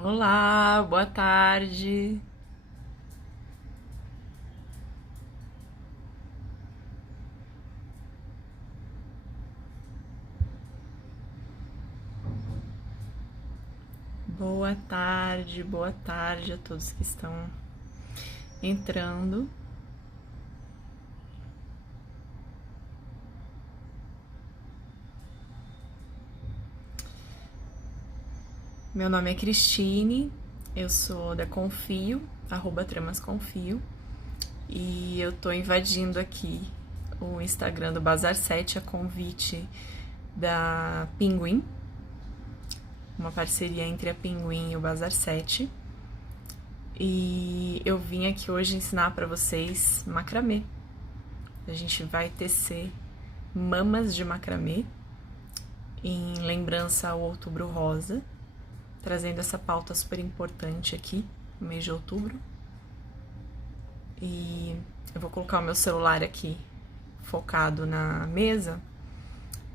Olá, boa tarde. Boa tarde a todos que estão entrando. Meu nome é Cristine, eu sou da Confio, @tramasconfio, e eu tô invadindo aqui o Instagram do Bazar 7 a convite da Pinguim, uma parceria entre a Pinguim e o Bazar 7. E eu vim aqui hoje ensinar para vocês macramê. A gente vai tecer mamas de macramê em lembrança ao Outubro Rosa, trazendo essa pauta super importante aqui no mês de outubro. E eu vou colocar o meu celular aqui focado na mesa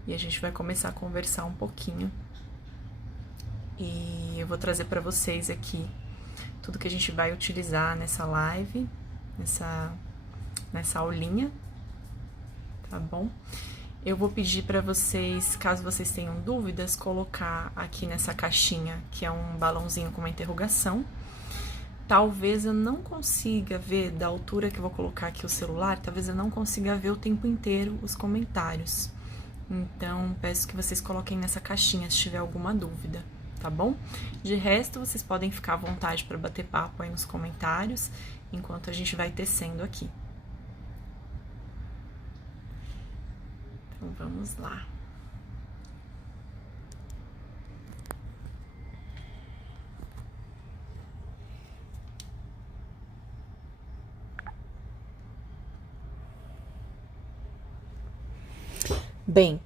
e a gente vai começar a conversar um pouquinho. E eu vou trazer para vocês aqui tudo que a gente vai utilizar nessa live, nessa aulinha, tá bom? Eu vou pedir para vocês, caso vocês tenham dúvidas, colocar aqui nessa caixinha, que é um balãozinho com uma interrogação. Talvez eu não consiga ver, da altura que eu vou colocar aqui o celular, talvez eu não consiga ver o tempo inteiro os comentários. Então, peço que vocês coloquem nessa caixinha se tiver alguma dúvida, tá bom? De resto, vocês podem ficar à vontade para bater papo aí nos comentários, enquanto a gente vai tecendo aqui. Então, vamos lá. Bem,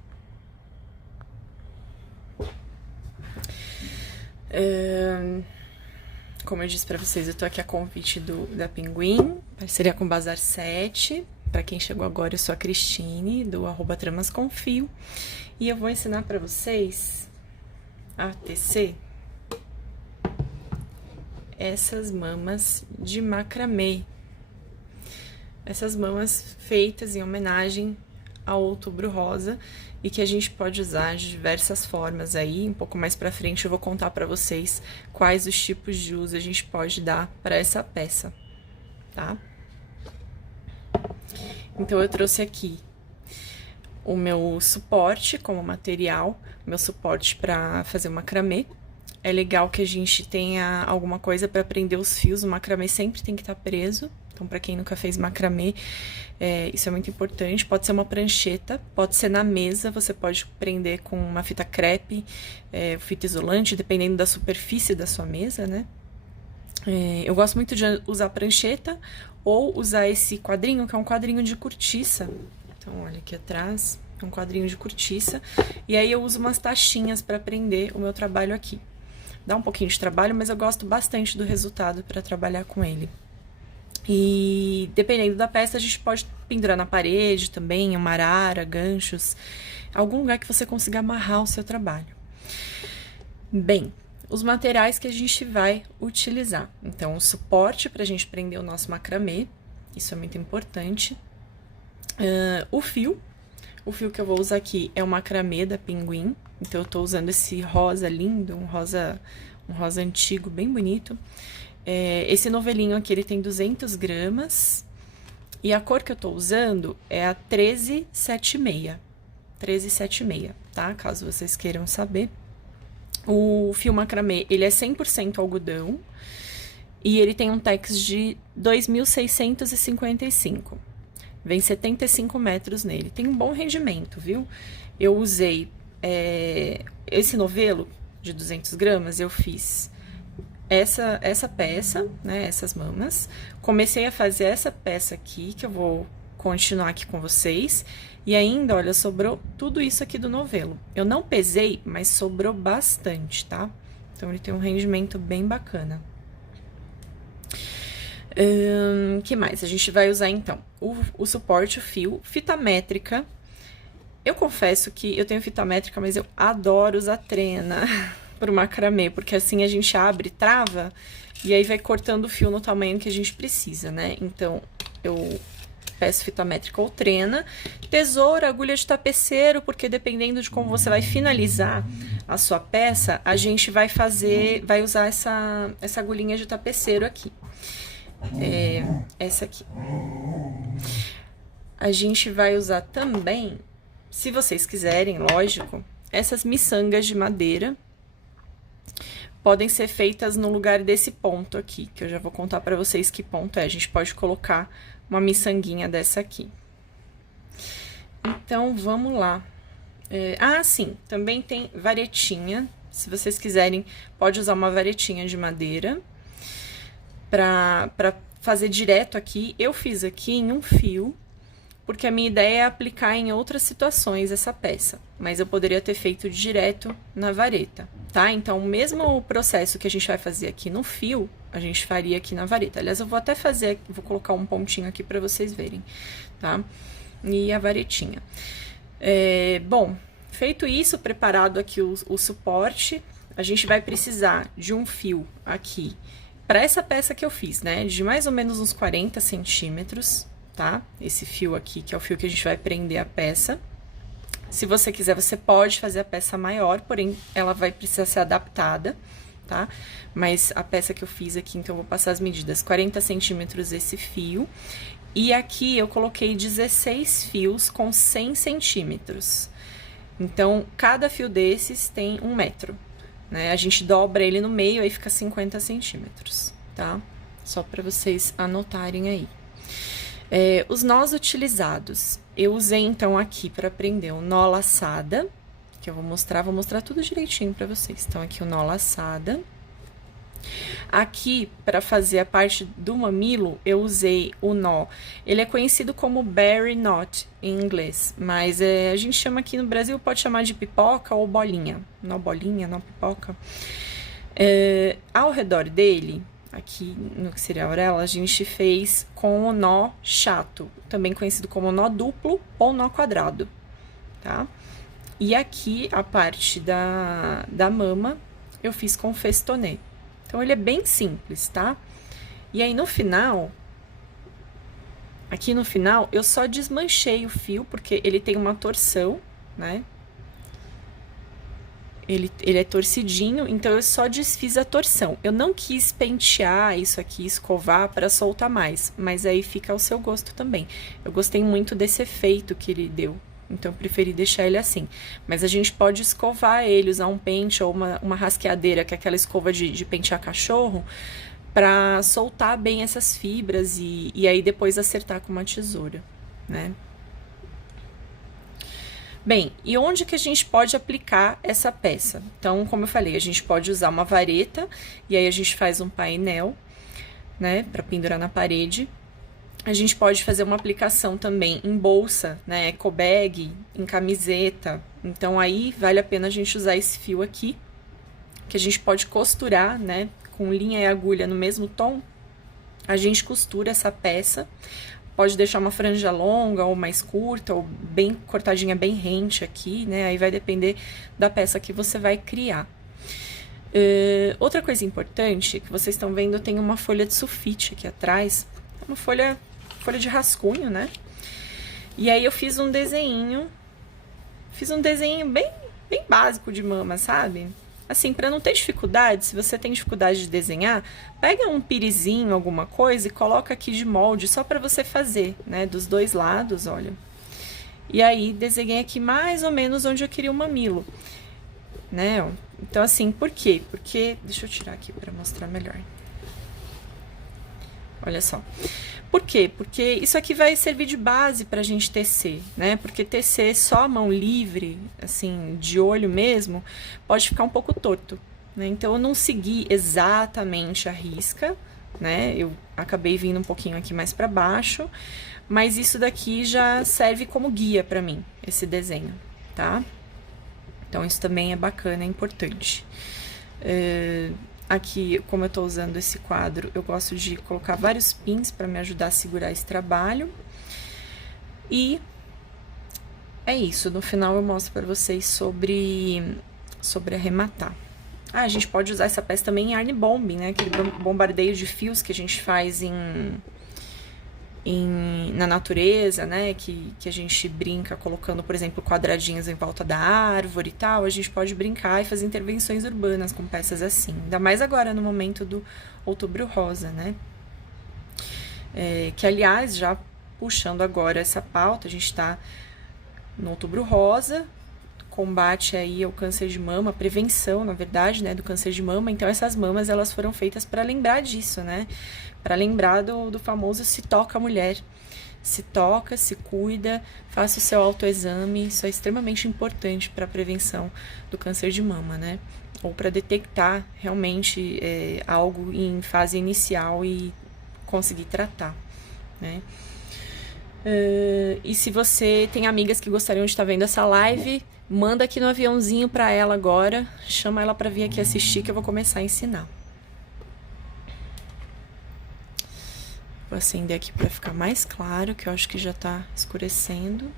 como eu disse pra vocês, eu tô aqui a convite da Pinguim, parceria com o Bazar 7. Pra quem chegou agora, eu sou a Cristine, do @tramasconfio, e eu vou ensinar pra vocês a tecer essas mamas de macramê. Essas mamas feitas em homenagem ao Outubro Rosa e que a gente pode usar de diversas formas aí. Um pouco mais pra frente eu vou contar pra vocês quais os tipos de uso a gente pode dar pra essa peça, tá? Então eu trouxe aqui o meu suporte como material, meu suporte pra fazer o macramê. É legal que a gente tenha alguma coisa pra prender os fios, o macramê sempre tem que estar preso. Então, para quem nunca fez macramê, isso é muito importante. Pode ser uma prancheta, pode ser na mesa, você pode prender com uma fita crepe, fita isolante, dependendo da superfície da sua mesa, né? Eu gosto muito de usar prancheta ou usar esse quadrinho, que é um quadrinho de cortiça. Então, olha aqui atrás, é um quadrinho de cortiça. E aí eu uso umas tachinhas para prender o meu trabalho aqui. Dá um pouquinho de trabalho, mas eu gosto bastante do resultado para trabalhar com ele. E dependendo da peça, a gente pode pendurar na parede também, uma arara, ganchos, algum lugar que você consiga amarrar o seu trabalho. Bem, os materiais que a gente vai utilizar. Então, o suporte para a gente prender o nosso macramê, isso é muito importante. O fio que eu vou usar aqui é o macramê da Pinguim, então eu tô usando esse rosa lindo, um rosa antigo, bem bonito. Esse novelinho aqui, ele tem 200 gramas. E a cor que eu tô usando é a 1376. 1376, tá? Caso vocês queiram saber. O fio macramê, ele é 100% algodão. E ele tem um tex de 2.655. Vem 75 metros nele. Tem um bom rendimento, viu? Eu usei esse novelo de 200 gramas, eu fiz essa peça, né, essas mamas. Comecei a fazer essa peça aqui, que eu vou continuar aqui com vocês. E ainda, olha, sobrou tudo isso aqui do novelo. Eu não pesei, mas sobrou bastante, tá? Então, ele tem um rendimento bem bacana. Que mais? A gente vai usar, então, o suporte, o fio, fita métrica. Eu confesso que eu tenho fita métrica, mas eu adoro usar trena. pro macramê, porque assim a gente abre, trava, e aí vai cortando o fio no tamanho que a gente precisa, né? Então, eu peço fita métrica ou trena, tesoura, agulha de tapeceiro, porque dependendo de como você vai finalizar a sua peça, a gente vai usar essa agulhinha de tapeceiro aqui. Essa aqui. A gente vai usar também, se vocês quiserem, lógico, essas miçangas de madeira. Podem ser feitas no lugar desse ponto aqui, que eu já vou contar pra vocês que ponto é. A gente pode colocar uma miçanguinha dessa aqui. Então, vamos lá. Sim, também tem varetinha. Se vocês quiserem, pode usar uma varetinha de madeira pra fazer direto aqui. Eu fiz aqui em um fio, porque a minha ideia é aplicar em outras situações essa peça, mas eu poderia ter feito direto na vareta, tá? Então, o mesmo processo que a gente vai fazer aqui no fio, a gente faria aqui na vareta. Aliás, eu vou até vou colocar um pontinho aqui pra vocês verem, tá? E a varetinha. Bom, feito isso, preparado aqui o suporte, a gente vai precisar de um fio aqui, pra essa peça que eu fiz, né? De mais ou menos uns 40 centímetros, tá? Esse fio aqui, que é o fio que a gente vai prender a peça. Se você quiser, você pode fazer a peça maior, porém, ela vai precisar ser adaptada, tá? Mas a peça que eu fiz aqui, então, eu vou passar as medidas. 40 centímetros esse fio. E aqui eu coloquei 16 fios com 100 centímetros. Então, cada fio desses tem 1 metro, né? A gente dobra ele no meio, aí fica 50 centímetros, tá? Só pra vocês anotarem aí. Os nós utilizados, eu usei então aqui para prender o nó laçada, que eu vou mostrar tudo direitinho para vocês. Então, aqui o nó laçada. Aqui, para fazer a parte do mamilo, eu usei o nó. Ele é conhecido como berry knot em inglês, mas a gente chama aqui no Brasil, pode chamar de pipoca ou bolinha. Nó bolinha, nó pipoca. Ao redor dele, aqui no que seria a orelha, a gente fez com o nó chato, também conhecido como nó duplo ou nó quadrado, tá? E aqui a parte da mama eu fiz com festonê. Então, ele é bem simples, tá? E aí, no final, aqui no final, eu só desmanchei o fio, porque ele tem uma torção, né? Ele é torcidinho, então eu só desfiz a torção. Eu não quis pentear isso aqui, escovar para soltar mais, mas aí fica ao seu gosto também. Eu gostei muito desse efeito que ele deu, então eu preferi deixar ele assim. Mas a gente pode escovar ele, usar um pente ou uma rasqueadeira, que é aquela escova de pentear cachorro, para soltar bem essas fibras e aí depois acertar com uma tesoura, né? Bem, e onde que a gente pode aplicar essa peça? Então, como eu falei, a gente pode usar uma vareta, e aí a gente faz um painel, né, para pendurar na parede. A gente pode fazer uma aplicação também em bolsa, né, eco bag, em camiseta. Então, aí vale a pena a gente usar esse fio aqui, que a gente pode costurar, né, com linha e agulha no mesmo tom. A gente costura essa peça. Pode deixar uma franja longa ou mais curta, ou bem cortadinha, bem rente aqui, né? Aí vai depender da peça que você vai criar. Outra coisa importante, que vocês estão vendo, tem uma folha de sulfite aqui atrás. Uma folha de rascunho, né? E aí eu fiz um desenho bem básico de mama, sabe? Assim, para não ter dificuldade, se você tem dificuldade de desenhar, pega um pirizinho, alguma coisa, e coloca aqui de molde, só para você fazer, né? Dos dois lados, olha. E aí, desenhei aqui mais ou menos onde eu queria o mamilo, né? Então, assim, por quê? Porque, deixa eu tirar aqui para mostrar melhor. Olha só. Por quê? Porque isso aqui vai servir de base pra gente tecer, né? Porque tecer só a mão livre, assim, de olho mesmo, pode ficar um pouco torto, né? Então, eu não segui exatamente a risca, né? Eu acabei vindo um pouquinho aqui mais pra baixo, mas isso daqui já serve como guia pra mim, esse desenho, tá? Então, isso também é bacana, é importante. Aqui, como eu tô usando esse quadro, eu gosto de colocar vários pins para me ajudar a segurar esse trabalho. E é isso, no final eu mostro para vocês sobre arrematar, Ah, a gente pode usar essa peça também em yarn bombing, né? Aquele bombardeio de fios que a gente faz na natureza, né? Que a gente brinca colocando, por exemplo, quadradinhos em volta da árvore e tal. A gente pode brincar e fazer intervenções urbanas com peças assim. Ainda mais agora no momento do Outubro Rosa, né? Que, aliás, já puxando agora essa pauta, a gente tá no Outubro Rosa, combate aí ao câncer de mama, prevenção, na verdade, né, do câncer de mama. Então, essas mamas, elas foram feitas para lembrar disso, né? Para lembrar do famoso se toca mulher. Se toca, se cuida, faça o seu autoexame. Isso é extremamente importante para a prevenção do câncer de mama, né? Ou para detectar realmente algo em fase inicial e conseguir tratar, né? E se você tem amigas que gostariam de estar vendo essa live, manda aqui no aviãozinho para ela agora, chama ela para vir aqui assistir que eu vou começar a ensinar. Vou acender aqui para ficar mais claro, que eu acho que já tá escurecendo.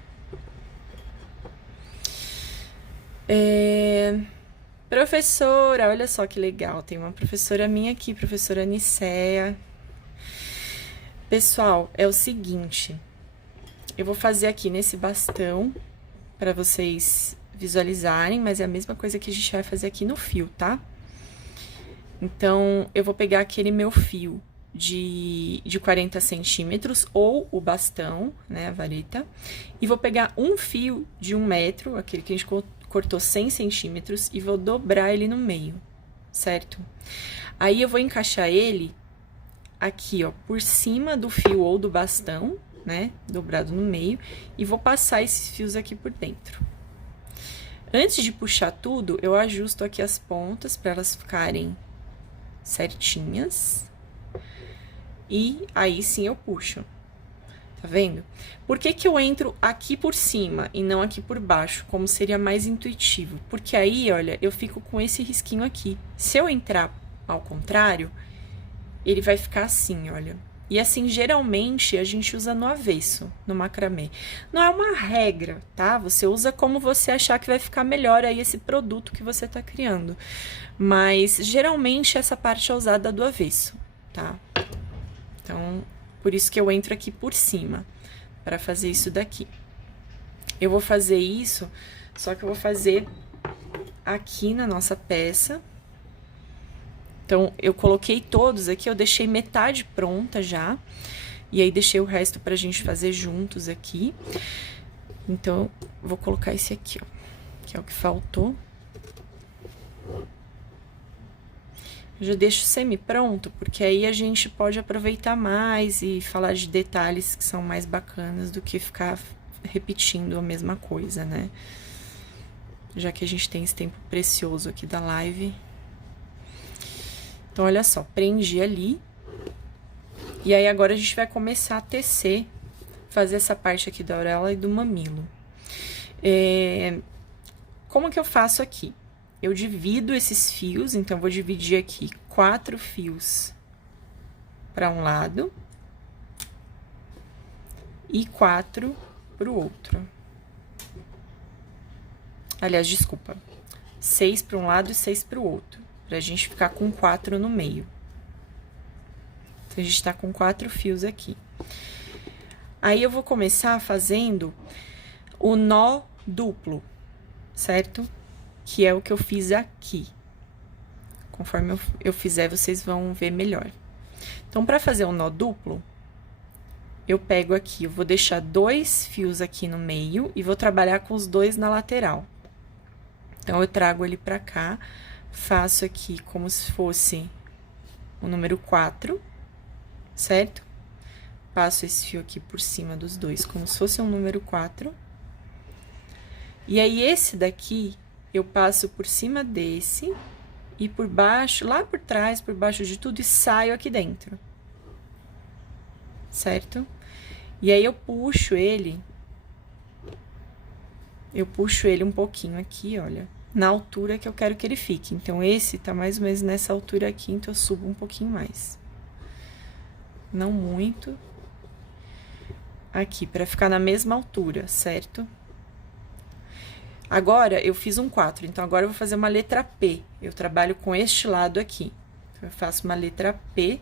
Professora, olha só que legal, tem uma professora minha aqui, professora Nicéia. Pessoal, é o seguinte, eu vou fazer aqui nesse bastão para vocês visualizarem, mas é a mesma coisa que a gente vai fazer aqui no fio, tá? Então, eu vou pegar aquele meu fio de 40 centímetros, ou o bastão, né, a vareta, e vou pegar um fio de 1 metro, aquele que a gente cortou 100 centímetros, e vou dobrar ele no meio, certo? Aí, eu vou encaixar ele aqui, ó, por cima do fio ou do bastão, né, dobrado no meio, e vou passar esses fios aqui por dentro. Antes de puxar tudo, eu ajusto aqui as pontas para elas ficarem certinhas. E aí sim eu puxo. Tá vendo? Por que que eu entro aqui por cima e não aqui por baixo, como seria mais intuitivo? Porque aí, olha, eu fico com esse risquinho aqui. Se eu entrar ao contrário, ele vai ficar assim, olha. E assim, geralmente, a gente usa no avesso, no macramê. Não é uma regra, tá? Você usa como você achar que vai ficar melhor aí esse produto que você tá criando. Mas, geralmente, essa parte é usada do avesso, tá? Então, por isso que eu entro aqui por cima, para fazer isso daqui. Eu vou fazer isso, só que eu vou fazer aqui na nossa peça. Então, eu coloquei todos aqui, eu deixei metade pronta já. E aí, deixei o resto pra gente fazer juntos aqui. Então, vou colocar esse aqui, ó, que é o que faltou. Eu já deixo semi-pronto, porque aí a gente pode aproveitar mais e falar de detalhes que são mais bacanas do que ficar repetindo a mesma coisa, né? Já que a gente tem esse tempo precioso aqui da live. Então, olha só, prendi ali. E aí, agora a gente vai começar a tecer, fazer essa parte aqui da auréola e do mamilo. Como que eu faço aqui? Eu divido esses fios, então, vou dividir aqui 4 fios para um lado e 4 para o outro. Aliás, desculpa, 6 para um lado e 6 para o outro, pra gente ficar com 4 no meio. Então, a gente tá com 4 fios aqui. Aí, eu vou começar fazendo o nó duplo, certo? Que é o que eu fiz aqui. Conforme eu fizer, vocês vão ver melhor. Então, para fazer o nó duplo, eu pego aqui, eu vou deixar 2 fios aqui no meio e vou trabalhar com os 2 na lateral. Então, eu trago ele pra cá, faço aqui como se fosse o número 4, certo? Passo esse fio aqui por cima dos 2, como se fosse um número 4. E aí, esse daqui, eu passo por cima desse e por baixo, lá por trás, por baixo de tudo, e saio aqui dentro. Certo? E aí, eu puxo ele um pouquinho aqui, olha, na altura que eu quero que ele fique. Então, esse tá mais ou menos nessa altura aqui, então eu subo um pouquinho mais. Não muito. Aqui, pra ficar na mesma altura, certo? Agora, eu fiz um 4, então agora eu vou fazer uma letra P. Eu trabalho com este lado aqui. Então, eu faço uma letra P,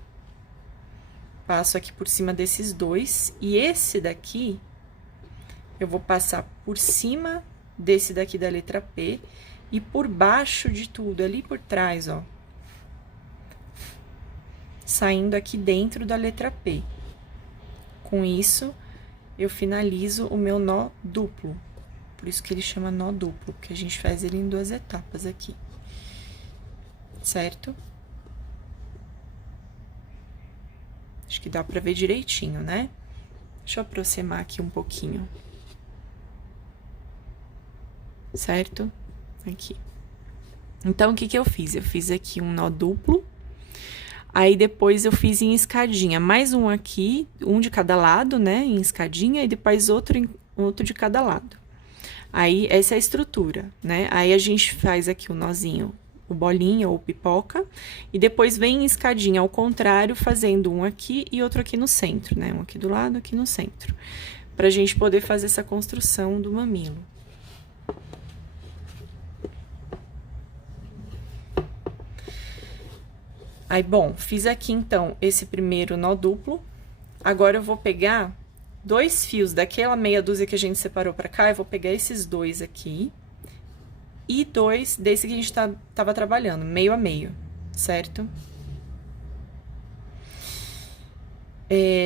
passo aqui por cima desses dois, e esse daqui, eu vou passar por cima desse daqui da letra P, e por baixo de tudo, ali por trás, ó. Saindo aqui dentro da letra P. Com isso, eu finalizo o meu nó duplo. Por isso que ele chama nó duplo, porque a gente faz ele em 2 etapas aqui. Certo? Acho que dá pra ver direitinho, né? Deixa eu aproximar aqui um pouquinho. Certo? Aqui. Então, o que que eu fiz? Eu fiz aqui um nó duplo. Aí, depois, eu fiz em escadinha. Mais um aqui, um de cada lado, né? Em escadinha, e depois outro de cada lado. Aí, essa é a estrutura, né? Aí, a gente faz aqui o nozinho, o bolinha ou pipoca, e depois vem em escadinha ao contrário, fazendo um aqui e outro aqui no centro, né? Um aqui do lado, aqui no centro. Pra gente poder fazer essa construção do mamilo. Aí, bom, fiz aqui, então, esse primeiro nó duplo. Agora, eu vou pegar 2 fios daquela meia dúzia que a gente separou pra cá, eu vou pegar esses 2 aqui e 2 desse que a gente tava trabalhando, meio a meio, certo?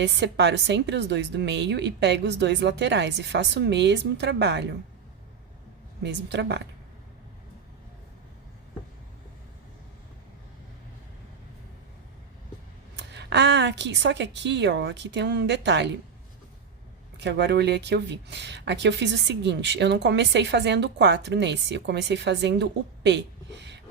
Separo sempre os 2 do meio e pego os 2 laterais e faço o mesmo trabalho. Mesmo trabalho. Ah, aqui, só que aqui, ó, aqui tem um detalhe. Que agora eu olhei aqui e eu vi. Aqui eu fiz o seguinte, eu não comecei fazendo 4 nesse, eu comecei fazendo o P.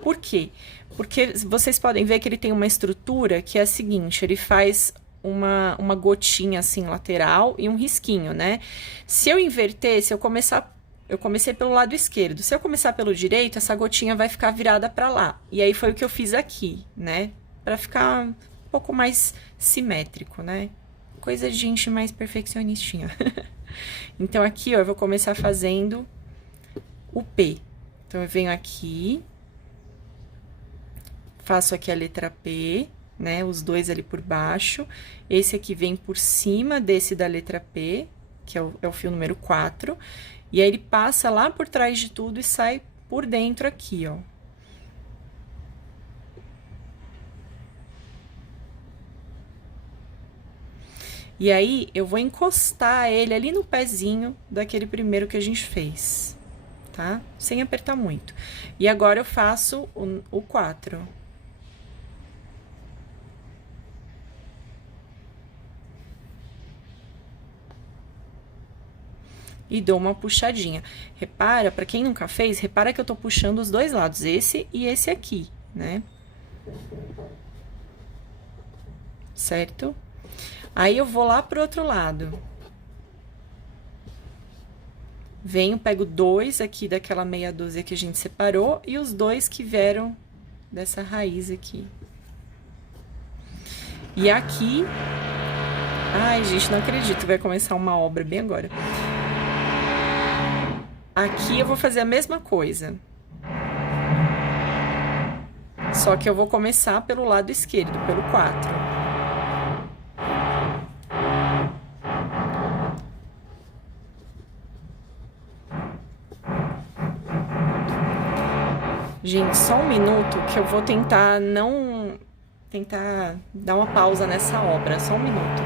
Por quê? Porque vocês podem ver que ele tem uma estrutura que é a seguinte, ele faz uma gotinha assim lateral e um risquinho, né? Se eu inverter, se eu começar... Eu comecei pelo lado esquerdo. Se eu começar pelo direito, essa gotinha vai ficar virada pra lá. E aí foi o que eu fiz aqui, né? Pra ficar um pouco mais simétrico, né? Coisa de gente mais perfeccionistinha. Então, aqui, ó, eu vou começar fazendo o P. Então, eu venho aqui, faço aqui a letra P, né? Os 2 ali por baixo. Esse aqui vem por cima desse da letra P, que é o fio número 4. E aí, ele passa lá por trás de tudo e sai por dentro aqui, ó. E aí, eu vou encostar ele ali no pezinho daquele primeiro que a gente fez, tá? Sem apertar muito. E agora, eu faço o 4. E dou uma puxadinha. Repara, pra quem nunca fez, repara que eu tô puxando os 2 lados, esse e esse aqui, né? Certo? Aí, eu vou lá pro outro lado. Venho, pego 2 aqui daquela meia dúzia que a gente separou e os 2 que vieram dessa raiz aqui. E aqui... Ai, gente, não acredito, vai começar uma obra bem agora. Aqui eu vou fazer a mesma coisa. Só que eu vou começar pelo lado esquerdo, pelo 4. Gente, só um minuto que eu vou tentar tentar dar uma pausa nessa obra, só um minuto.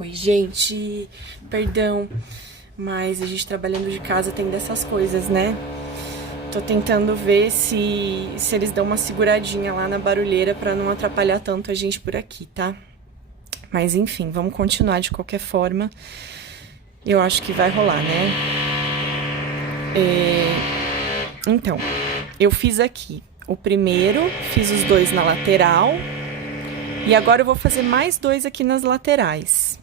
Oi, gente, perdão, mas a gente trabalhando de casa tem dessas coisas, né? Tô tentando ver se eles dão uma seguradinha lá na barulheira pra não atrapalhar tanto a gente por aqui, tá? Mas enfim, vamos continuar de qualquer forma. Eu acho que vai rolar, né? Então, eu fiz aqui o primeiro, fiz os dois na lateral. E agora eu vou fazer mais dois aqui nas laterais.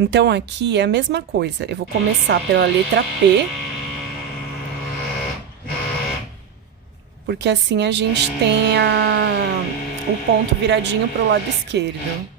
Então, aqui é a mesma coisa. Eu vou começar pela letra P. Porque assim a gente tem o ponto viradinho pro lado esquerdo.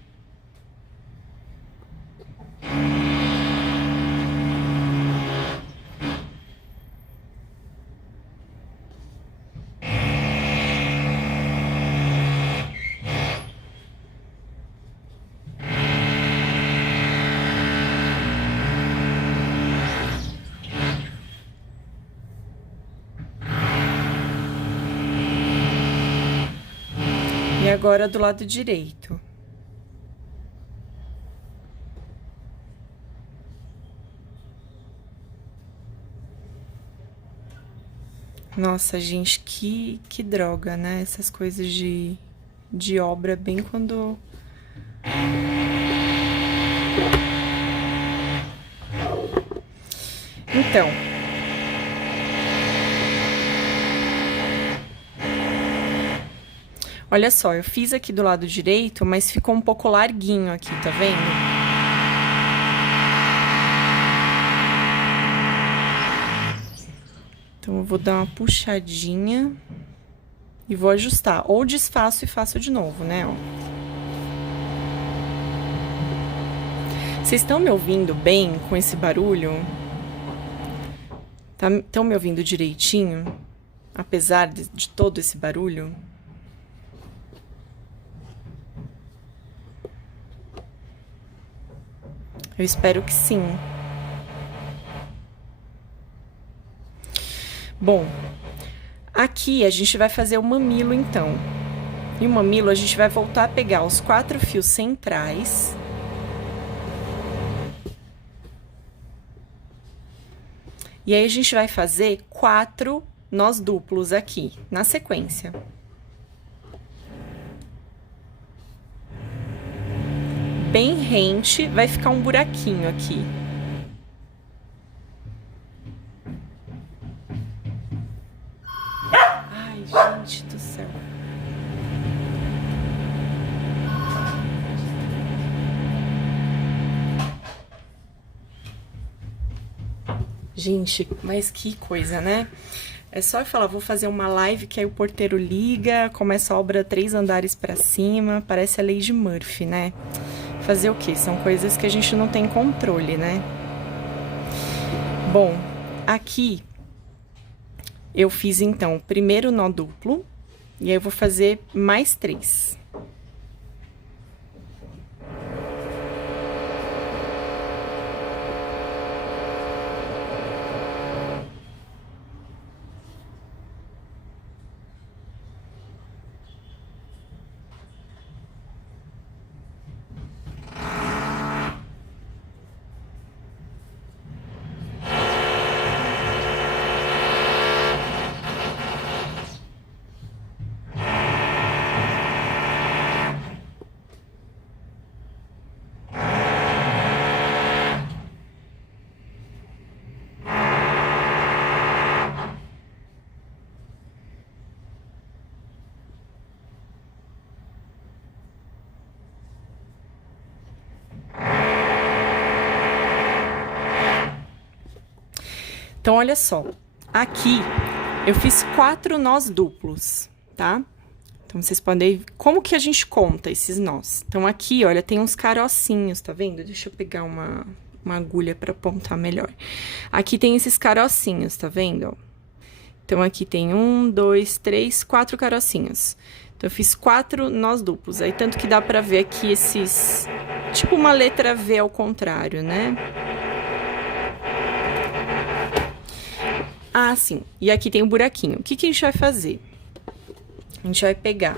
E agora do lado direito. Nossa, gente, que droga, né? Essas coisas de obra, bem quando... Então... Olha só, eu fiz aqui do lado direito, mas ficou um pouco larguinho aqui, tá vendo? Então, eu vou dar uma puxadinha e vou ajustar. Ou desfaço e faço de novo, né, ó. Vocês estão me ouvindo bem com esse barulho? Estão me ouvindo direitinho? Apesar de todo esse barulho? Eu espero que sim. Bom, aqui a gente vai fazer o mamilo, então. E o mamilo a gente vai voltar a pegar os 4 fios centrais. E aí a gente vai fazer 4 nós duplos aqui, na sequência. Bem rente, vai ficar um buraquinho aqui. Ai, gente do céu. Gente, mas que coisa, né? É só eu falar, vou fazer uma live que aí o porteiro liga, começa a obra 3 andares pra cima, parece a lei de Murphy, né? Fazer o quê? São coisas que a gente não tem controle, né? Bom, aqui eu fiz então o primeiro nó duplo e aí eu vou fazer mais 3. Então, olha só, aqui eu fiz 4 nós duplos, tá? Então, vocês podem ver como que a gente conta esses nós. Então, aqui, olha, tem uns carocinhos, tá vendo? Deixa eu pegar uma agulha pra apontar melhor. Aqui tem esses carocinhos, tá vendo? Então, aqui tem 1, 2, 3, 4 carocinhos. Então, eu fiz 4 nós duplos. Aí, tanto que dá pra ver aqui esses... Tipo uma letra V ao contrário, né? Ah, sim. E aqui tem um buraquinho. O que que a gente vai fazer? A gente vai pegar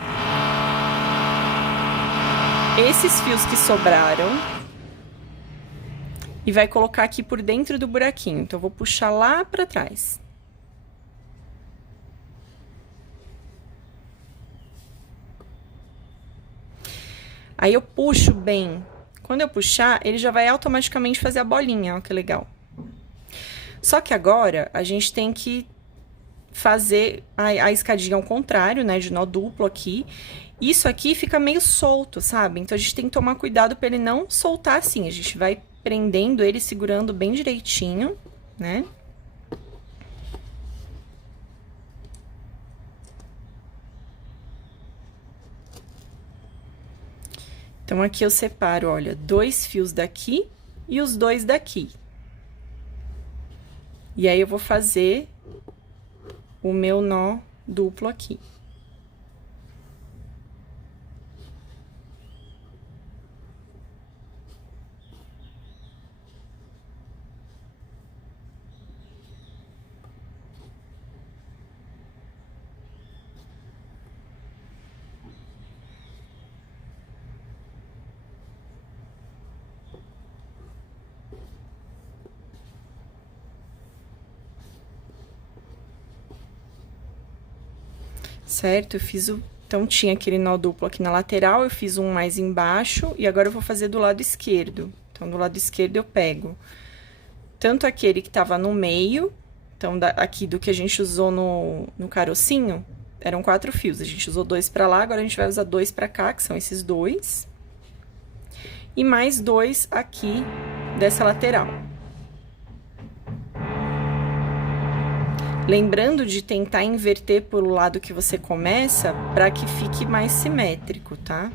esses fios que sobraram e vai colocar aqui por dentro do buraquinho. Então, eu vou puxar lá pra trás. Aí eu puxo bem. Quando eu puxar, ele já vai automaticamente fazer a bolinha, ó que legal. Só que agora, a gente tem que fazer a escadinha ao contrário, né, de nó duplo aqui. Isso aqui fica meio solto, sabe? Então, a gente tem que tomar cuidado pra ele não soltar assim. A gente vai prendendo ele, segurando bem direitinho, né? Então, aqui eu separo, olha, 2 fios daqui e os 2 daqui. E aí, eu vou fazer o meu nó duplo aqui. Certo? Eu fiz o... Então, tinha aquele nó duplo aqui na lateral, eu fiz um mais embaixo, e agora eu vou fazer do lado esquerdo. Então, do lado esquerdo eu pego tanto aquele que tava no meio, então, aqui do que a gente usou no carocinho, eram 4 fios. A gente usou 2 pra lá, agora a gente vai usar 2 pra cá, que são esses 2. E mais 2 aqui dessa lateral. Lembrando de tentar inverter pelo lado que você começa, para que fique mais simétrico, tá?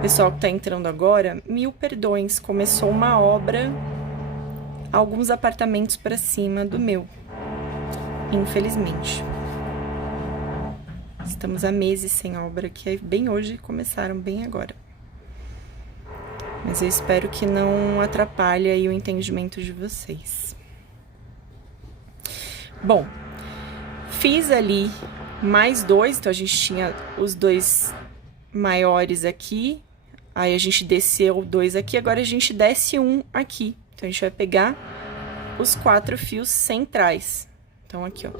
Pessoal que tá entrando agora, 1000 perdões, começou uma obra, alguns apartamentos para cima do meu, infelizmente. Estamos há meses sem obra, que é bem hoje, começaram bem agora. Mas eu espero que não atrapalhe aí o entendimento de vocês. Bom, fiz ali mais 2, então a gente tinha os 2 maiores aqui, aí a gente desceu 2 aqui, agora a gente desce 1 aqui. Então, a gente vai pegar os 4 fios centrais. Então, aqui, ó,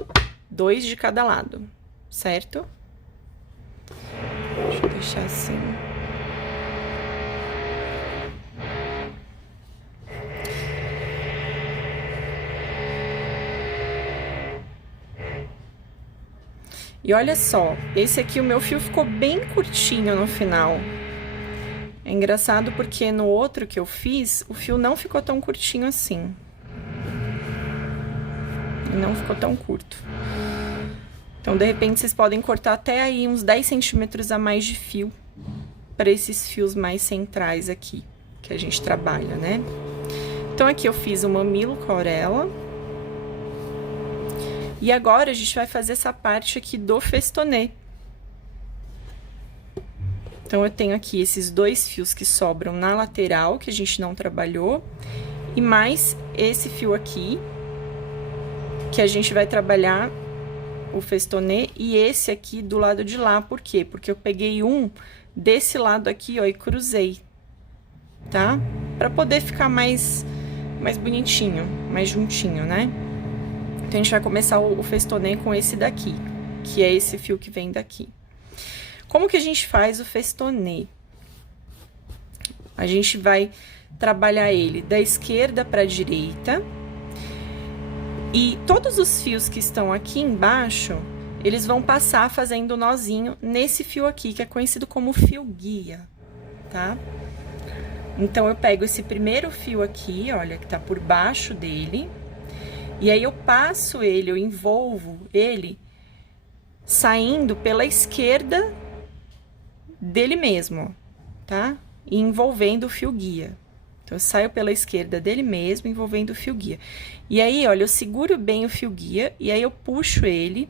2 de cada lado, certo? Deixa eu deixar assim. E olha só, esse aqui, o meu fio ficou bem curtinho no final. É engraçado porque no outro que eu fiz, o fio não ficou tão curtinho assim. E não ficou tão curto. Então, de repente, vocês podem cortar até aí uns 10 centímetros a mais de fio para esses fios mais centrais aqui, que a gente trabalha, né? Então, aqui eu fiz o mamilo com a orelha. E agora, a gente vai fazer essa parte aqui do festonê. Então, eu tenho aqui esses 2 fios que sobram na lateral, que a gente não trabalhou, e mais esse fio aqui, que a gente vai trabalhar o festonê, e esse aqui do lado de lá. Por quê? Porque eu peguei um desse lado aqui, ó, e cruzei, tá? Pra poder ficar mais bonitinho, mais juntinho, né? Então, a gente vai começar o festonê com esse daqui, que é esse fio que vem daqui. Como que a gente faz o festonê? A gente vai trabalhar ele da esquerda para a direita. E todos os fios que estão aqui embaixo, eles vão passar fazendo um nozinho nesse fio aqui, que é conhecido como fio guia, tá? Então, eu pego esse primeiro fio aqui, olha, que tá por baixo dele. E aí, eu passo ele, eu envolvo ele saindo pela esquerda dele mesmo, tá? E envolvendo o fio guia. Então, eu saio pela esquerda dele mesmo, envolvendo o fio guia. E aí, olha, eu seguro bem o fio guia, e aí eu puxo ele.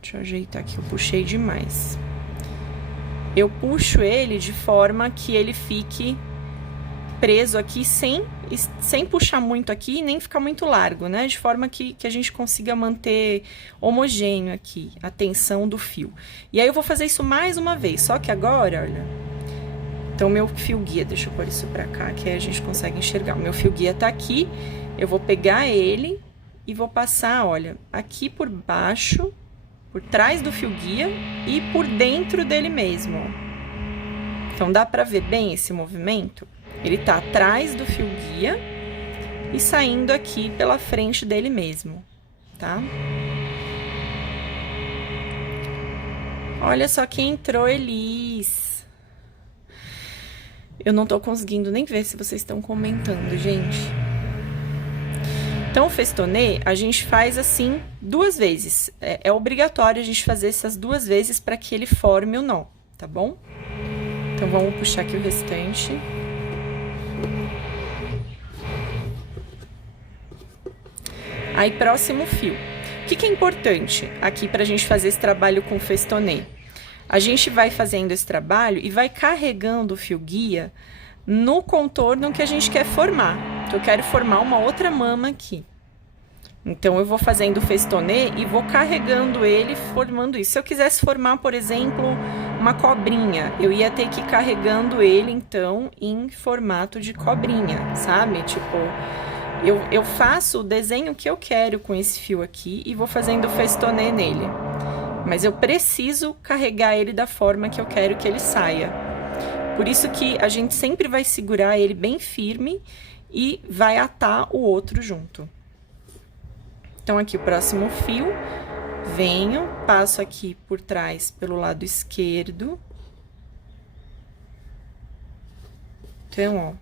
Deixa eu ajeitar aqui, eu puxei demais. Eu puxo ele de forma que ele fique preso aqui sem puxar muito aqui, nem ficar muito largo, né? De forma que a gente consiga manter homogêneo aqui a tensão do fio. E aí eu vou fazer isso mais uma vez, só que agora, olha... Então, meu fio guia, deixa eu pôr isso pra cá, que aí a gente consegue enxergar. O meu fio guia tá aqui, eu vou pegar ele e vou passar, olha, aqui por baixo, por trás do fio guia e por dentro dele mesmo, ó. Então, dá pra ver bem esse movimento? Ele tá atrás do fio guia e saindo aqui pela frente dele mesmo, tá? Olha só quem entrou, Elis. Eu não tô conseguindo nem ver se vocês estão comentando, gente. Então, o festonê, a gente faz assim 2 vezes. É obrigatório a gente fazer essas 2 vezes para que ele forme o nó, tá bom? Então, vamos puxar aqui o restante. Aí, próximo fio. O que é importante aqui pra gente fazer esse trabalho com festonê? A gente vai fazendo esse trabalho e vai carregando o fio guia no contorno que a gente quer formar. Então, eu quero formar uma outra mama aqui. Então, eu vou fazendo o festonê e vou carregando ele, formando isso. Se eu quisesse formar, por exemplo, uma cobrinha, eu ia ter que ir carregando ele, então, em formato de cobrinha, sabe? Tipo, eu faço o desenho que eu quero com esse fio aqui e vou fazendo o festonê nele. Mas eu preciso carregar ele da forma que eu quero que ele saia. Por isso que a gente sempre vai segurar ele bem firme e vai atar o outro junto. Então, aqui o próximo fio, venho, passo aqui por trás pelo lado esquerdo. Então, ó,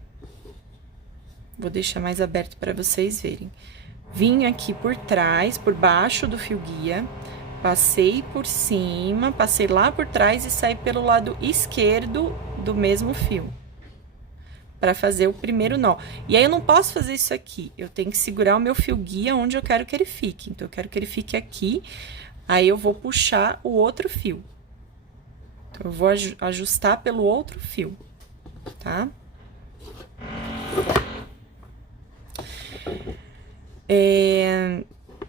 vou deixar mais aberto para vocês verem. Vim aqui por trás, por baixo do fio guia, passei por cima, passei lá por trás e saí pelo lado esquerdo do mesmo fio, para fazer o primeiro nó. E aí, eu não posso fazer isso aqui, eu tenho que segurar o meu fio guia onde eu quero que ele fique. Então, eu quero que ele fique aqui, aí eu vou puxar o outro fio. Então, eu vou ajustar pelo outro fio, tá?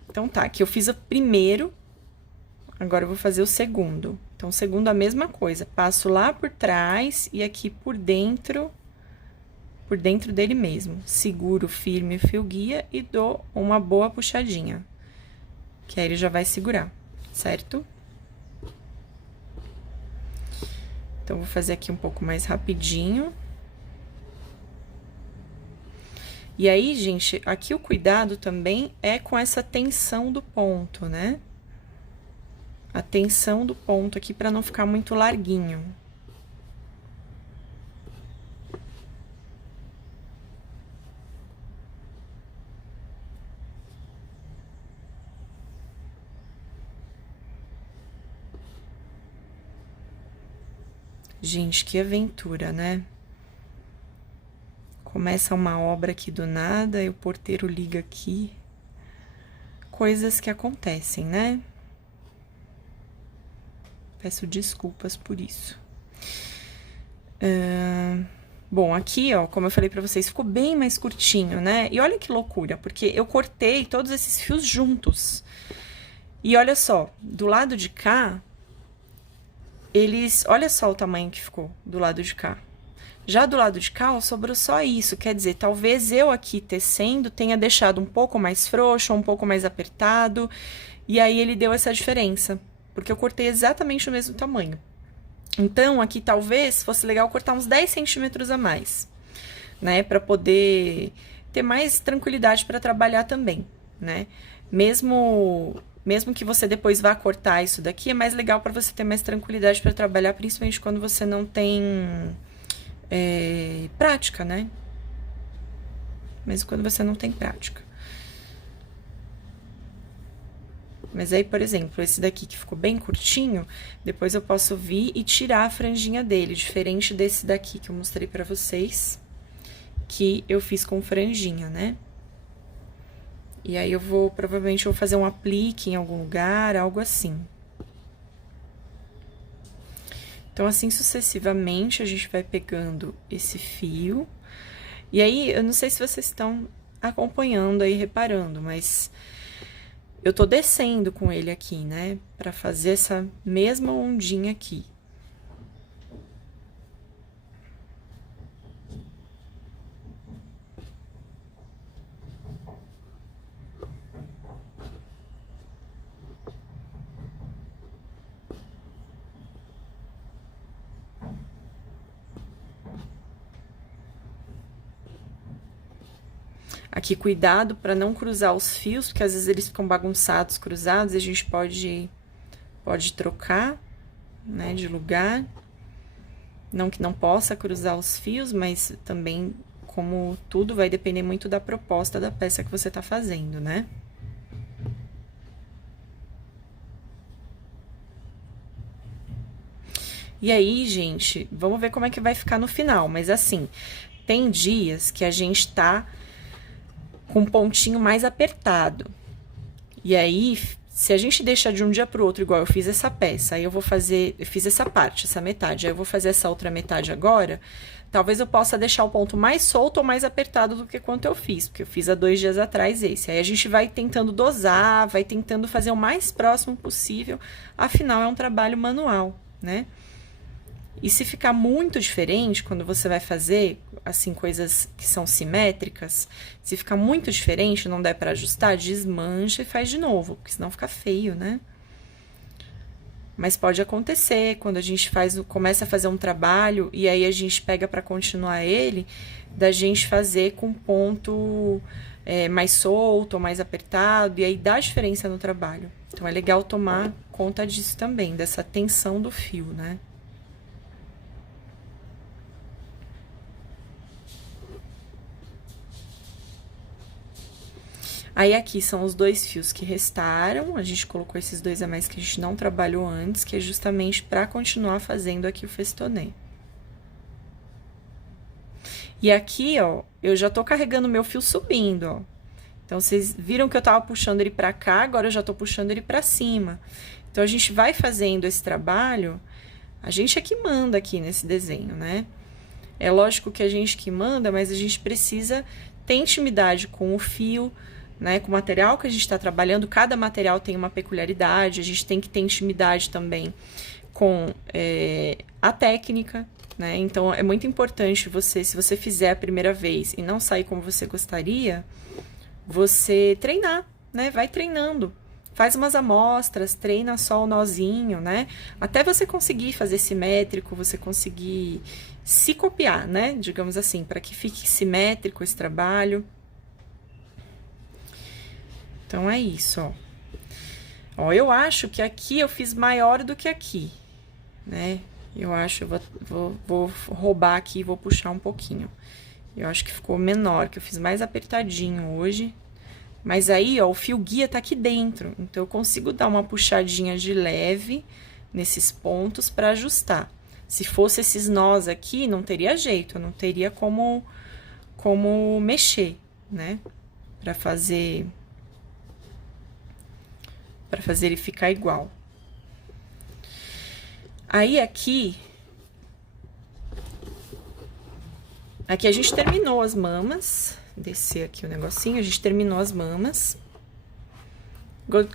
Então, tá, aqui eu fiz o primeiro, agora eu vou fazer o segundo. Então, o segundo, a mesma coisa, passo lá por trás e aqui por dentro dele mesmo. Seguro firme o fio guia e dou uma boa puxadinha, que aí ele já vai segurar, certo? Então, vou fazer aqui um pouco mais rapidinho. E aí, gente, aqui o cuidado também é com essa tensão do ponto, né? A tensão do ponto aqui para não ficar muito larguinho. Gente, que aventura, né? Começa uma obra aqui do nada e o porteiro liga aqui. Coisas que acontecem, né? Peço desculpas por isso. Bom, aqui, ó, como eu falei pra vocês, ficou bem mais curtinho, né? E olha que loucura, porque eu cortei todos esses fios juntos. E olha só, do lado de cá, olha só o tamanho que ficou do lado de cá. Já do lado de cá, ó, sobrou só isso, quer dizer, talvez eu aqui tecendo tenha deixado um pouco mais frouxo, um pouco mais apertado, e aí ele deu essa diferença, porque eu cortei exatamente o mesmo tamanho. Então, aqui talvez fosse legal cortar uns 10 centímetros a mais, né, para poder ter mais tranquilidade para trabalhar também, né? Mesmo que você depois vá cortar isso daqui, é mais legal para você ter mais tranquilidade para trabalhar, principalmente quando você não tem prática, né? Mesmo quando você não tem prática. Mas aí, por exemplo, esse daqui que ficou bem curtinho, depois eu posso vir e tirar a franjinha dele, diferente desse daqui que eu mostrei pra vocês, que eu fiz com franjinha, né? E aí, provavelmente, eu vou fazer um aplique em algum lugar, algo assim. Então, assim sucessivamente, a gente vai pegando esse fio E aí, eu não sei se vocês estão acompanhando aí, reparando, mas eu tô descendo com ele aqui, né? Pra fazer essa mesma ondinha aqui. Aqui, cuidado para não cruzar os fios, porque às vezes eles ficam bagunçados, cruzados, e a gente pode trocar, né, de lugar. Não que não possa cruzar os fios, mas também, como tudo, vai depender muito da proposta da peça que você tá fazendo, né? E aí, gente, vamos ver como é que vai ficar no final. Mas assim, tem dias que a gente tá com um pontinho mais apertado. E aí, se a gente deixar de um dia pro outro, igual eu fiz essa peça, aí eu fiz essa parte, essa metade, aí eu vou fazer essa outra metade agora, talvez eu possa deixar o ponto mais solto ou mais apertado do que quanto eu fiz, porque eu fiz há 2 dias atrás esse. Aí a gente vai tentando dosar, vai tentando fazer o mais próximo possível, afinal é um trabalho manual, né? E se ficar muito diferente, quando você vai fazer, assim, coisas que são simétricas, se ficar muito diferente, não der para ajustar, desmancha e faz de novo, porque senão fica feio, né? Mas pode acontecer quando a gente começa a fazer um trabalho e aí a gente pega para continuar ele, da gente fazer com ponto mais solto ou mais apertado, e aí dá diferença no trabalho. Então é legal tomar conta disso também, dessa tensão do fio, né? Aí aqui são os 2 fios que restaram, a gente colocou esses 2 a mais que a gente não trabalhou antes, que é justamente para continuar fazendo aqui o festonê. E aqui, ó, eu já tô carregando meu fio subindo, ó. Então, vocês viram que eu tava puxando ele pra cá, agora eu já tô puxando ele pra cima. Então, a gente vai fazendo esse trabalho, a gente é que manda aqui nesse desenho, né? É lógico que a gente que manda, mas a gente precisa ter intimidade com o fio, né, com o material que a gente está trabalhando. Cada material tem uma peculiaridade, a gente tem que ter intimidade também com a técnica, né? Então é muito importante você, se você fizer a primeira vez e não sair como você gostaria, você treinar, né? Vai treinando. Faz umas amostras, treina só o nozinho, né? Até você conseguir fazer simétrico, você conseguir se copiar, né? Digamos assim, para que fique simétrico esse trabalho. Então, é isso, ó. Ó, eu acho que aqui eu fiz maior do que aqui, né? Eu acho, eu vou roubar aqui e vou puxar um pouquinho. Eu acho que ficou menor, que eu fiz mais apertadinho hoje. Mas aí, ó, o fio guia tá aqui dentro. Então, eu consigo dar uma puxadinha de leve nesses pontos para ajustar. Se fosse esses nós aqui, não teria jeito, eu não teria como mexer, né? Para fazer ele ficar igual. Aí aqui a gente terminou as mamas. Descer aqui o negocinho, a gente terminou as mamas.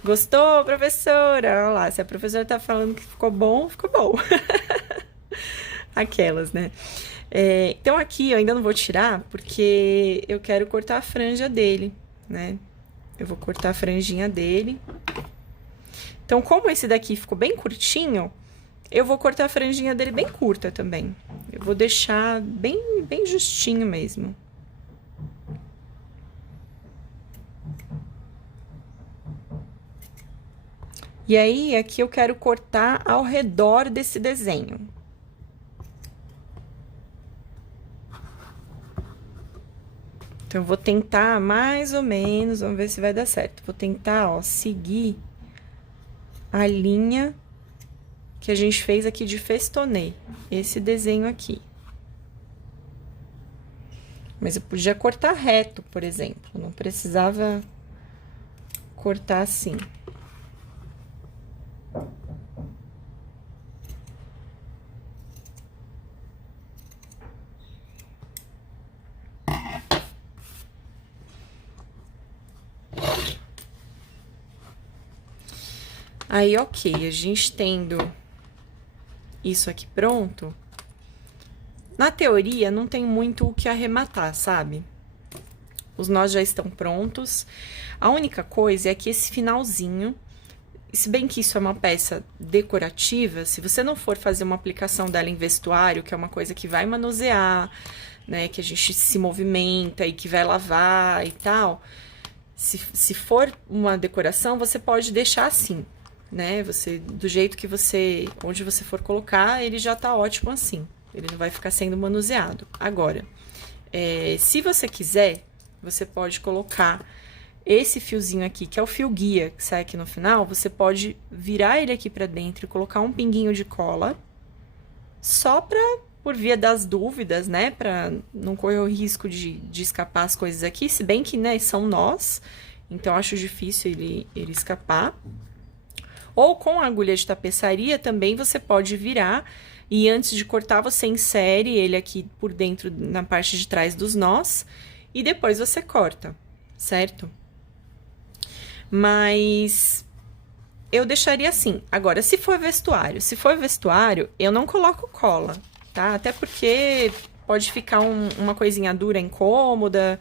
Gostou, professora? Olha lá, se a professora tá falando que ficou bom, ficou bom. Aquelas, né? Então aqui eu ainda não vou tirar, porque eu quero cortar a franja dele, né? Eu vou cortar a franjinha dele. Então, como esse daqui ficou bem curtinho, eu vou cortar a franjinha dele bem curta também. Eu vou deixar bem justinho mesmo. E aí, aqui eu quero cortar ao redor desse desenho. Então, eu vou tentar mais ou menos, vamos ver se vai dar certo. Vou tentar, ó, seguir a linha que a gente fez aqui de festonê, esse desenho aqui. Mas eu podia cortar reto, por exemplo, não precisava cortar assim. Aí, ok, a gente tendo isso aqui pronto, na teoria não tem muito o que arrematar, sabe? Os nós já estão prontos. A única coisa é que esse finalzinho, se bem que isso é uma peça decorativa, se você não for fazer uma aplicação dela em vestuário, que é uma coisa que vai manusear, né, que a gente se movimenta e que vai lavar e tal, se for uma decoração, você pode deixar assim, né? Você, do jeito que você, onde você for colocar, ele já tá ótimo assim. Ele não vai ficar sendo manuseado. Agora, se você quiser, você pode colocar esse fiozinho aqui, que é o fio guia, que sai aqui no final, você pode virar ele aqui pra dentro e colocar um pinguinho de cola, só por via das dúvidas, né, pra não correr o risco de escapar as coisas aqui, se bem que, né, são nós, então acho difícil ele escapar. Ou com a agulha de tapeçaria também você pode virar e antes de cortar você insere ele aqui por dentro, na parte de trás dos nós, e depois você corta, certo? Mas eu deixaria assim. Agora, se for vestuário, eu não coloco cola, tá? Até porque pode ficar uma coisinha dura, incômoda,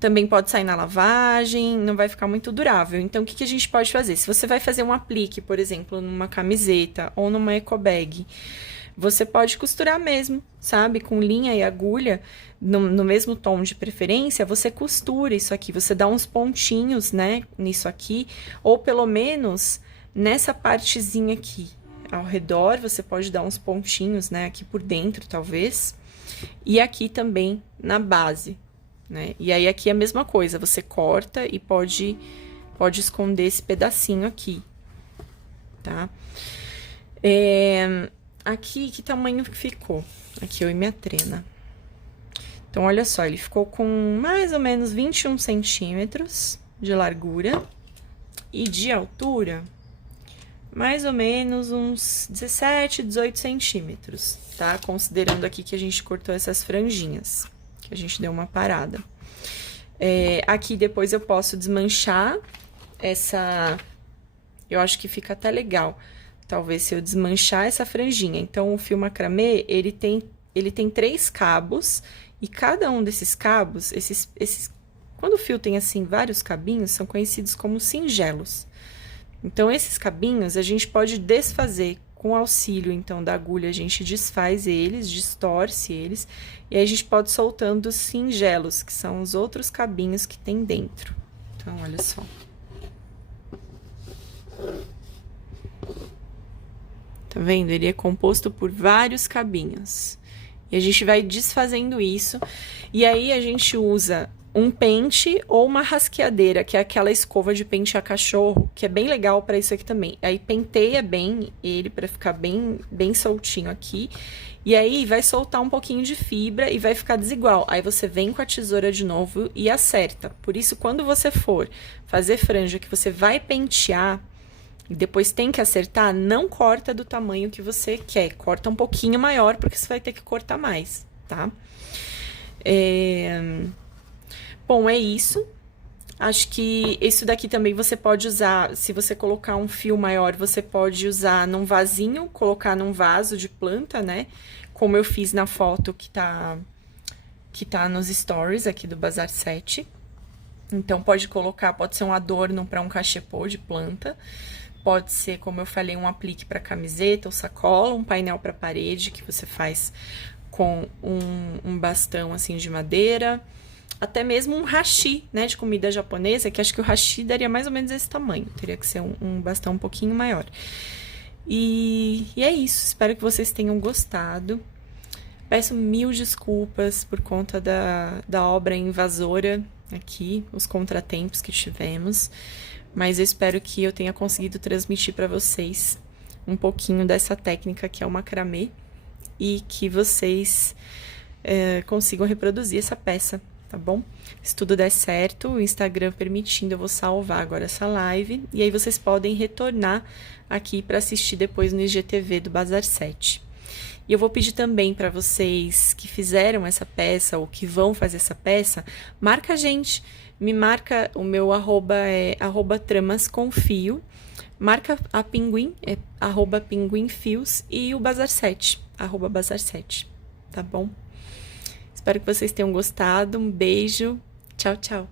também pode sair na lavagem, não vai ficar muito durável. Então, o que a gente pode fazer? Se você vai fazer um aplique, por exemplo, numa camiseta ou numa eco bag, você pode costurar mesmo, sabe? Com linha e agulha, no mesmo tom de preferência, você costura isso aqui, você dá uns pontinhos, né, nisso aqui, ou pelo menos nessa partezinha aqui, ao redor, você pode dar uns pontinhos, né, aqui por dentro, talvez, e aqui também na base, né? E aí aqui é a mesma coisa, você corta e pode esconder esse pedacinho aqui, tá? Aqui, que tamanho que ficou? Aqui, eu e minha trena. Então, olha só, ele ficou com mais ou menos 21 centímetros de largura e de altura, mais ou menos uns 17, 18 centímetros, tá? Considerando aqui que a gente cortou essas franjinhas, que a gente deu uma parada. Aqui depois eu posso desmanchar essa... Eu acho que fica até legal, talvez, se eu desmanchar essa franjinha. Então, o fio macramê, ele tem 3 cabos, e cada um desses cabos, quando o fio tem, assim, vários cabinhos, são conhecidos como singelos. Então, esses cabinhos, a gente pode desfazer com o auxílio, então, da agulha, a gente desfaz eles, distorce eles, e aí a gente pode soltando os singelos, que são os outros cabinhos que tem dentro. Então, olha só. Tá vendo? Ele é composto por vários cabinhos. E a gente vai desfazendo isso. E aí, a gente usa um pente ou uma rasqueadeira, que é aquela escova de pentear cachorro, que é bem legal para isso aqui também. Aí, penteia bem ele para ficar bem soltinho aqui. E aí, vai soltar um pouquinho de fibra e vai ficar desigual. Aí, você vem com a tesoura de novo e acerta. Por isso, quando você for fazer franja que você vai pentear, e depois tem que acertar, não corta do tamanho que você quer. Corta um pouquinho maior, porque você vai ter que cortar mais, tá? Bom, é isso. Acho que isso daqui também você pode usar, se você colocar um fio maior, você pode usar num vasinho, colocar num vaso de planta, né? Como eu fiz na foto que tá nos stories aqui do Bazar 7. Então, pode colocar, pode ser um adorno para um cachepô de planta. Pode ser, como eu falei, um aplique para camiseta ou sacola, um painel para parede que você faz com um bastão assim de madeira, até mesmo um hashi, né, de comida japonesa, que acho que o hashi daria mais ou menos esse tamanho, teria que ser um bastão um pouquinho maior. E é isso, espero que vocês tenham gostado. Peço 1000 desculpas por conta da obra invasora aqui, os contratempos que tivemos. Mas eu espero que eu tenha conseguido transmitir para vocês um pouquinho dessa técnica que é o macramê e que vocês consigam reproduzir essa peça, tá bom? Se tudo der certo, o Instagram permitindo, eu vou salvar agora essa live e aí vocês podem retornar aqui para assistir depois no IGTV do Bazar 7. E eu vou pedir também para vocês que fizeram essa peça ou que vão fazer essa peça, marca a gente. Me marca, o meu arroba é @tramasconfio. Marca a Pinguim, é @pinguimfios, e o Bazar7, @bazar7, tá bom? Espero que vocês tenham gostado. Um beijo. Tchau, tchau.